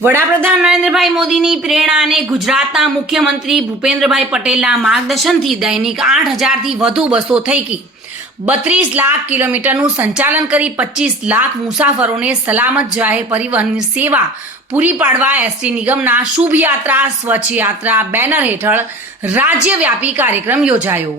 વડાપ્રધાન નરેન્દ્રભાઈ મોદીની પ્રેરણા અને ગુજરાતના મુખ્યમંત્રી ભૂપેન્દ્રભાઈ પટેલના માર્ગદર્શનથી દૈનિક 8,000થી વધુ બસો થકી 32 લાખ કિલોમીટરનું સંચાલન કરી 25 લાખ મુસાફરોને સલામત જાહેર પરિવહન સેવા પૂરી પાડવા એસટી નિગમના શુભ યાત્રા સ્વચ્છ યાત્રા બેનર હેઠળ રાજ્યવ્યાપી કાર્યક્રમ યોજાયો।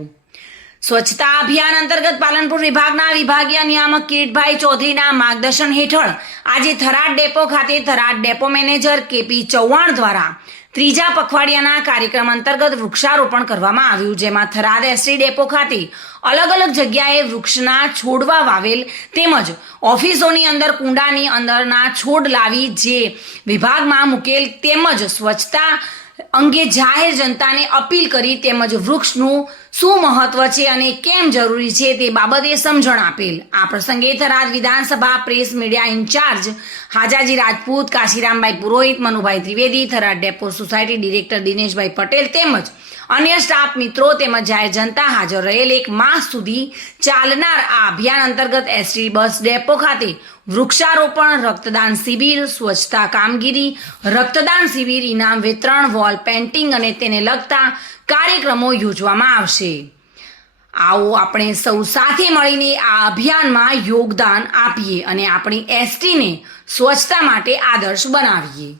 સ્વચ્છતા અભિયાન અંતર્ગત પાલનપુર વિભાગના વિભાગીય નિયામક કિરીટભાઈ ચૌધરીના માર્ગદર્શન હેઠળ આજે થરાદ ડેપો ખાતે Tharad depot manager KP Chauhan દ્વારા ત્રીજા પખવાડિયાના કાર્યક્રમ અંતર્ગત વૃક્ષારોપણ કરવામાં આવ્યું, જેમાં થરાદ એસટી ડેપો ખાતે અલગ અલગ જગ્યાએ વૃક્ષના છોડવા વાવેલ તેમજ ઓફિસોની અંદર કુંડાની અંદરના છોડ લાવી જે વિભાગમાં મૂકેલ તેમજ સ્વચ્છતા અંગે જાહેર જનતાને અપીલ કરી તેમજ વૃક્ષનું શું મહત્વ છે અને કેમ જરૂરી છે તે બાબતે સમજણ આપેલ। આ પ્રસંગે થરાદ વિધાનસભા press media in-charge Hajaji Rajput, Kashirambhai Purohit, Manubhai Trivedi, Tharad depot society director Dineshbhai Patel તેમજ અન્ય સ્ટાફ મિત્રો તેમજ જાહેર જનતા હાજર રહેલ। એક માસ સુધી ચાલનાર આ અભિયાન અંતર્ગત એસટી બસ ડેપો ખાતે વૃક્ષારોપણ, રક્તદાન શિબિર, સ્વચ્છતા કામગીરી, રક્તદાન શિબિર, ઇનામ વિતરણ, વોલ પેઇન્ટિંગ અને તેને લગતા કાર્યક્રમો યોજવામાં આવશે। આવો આપણે સૌ સાથે મળીને આ અભિયાનમાં યોગદાન આપીએ અને આપણી એસટીને સ્વચ્છતા માટે આદર્શ બનાવીએ।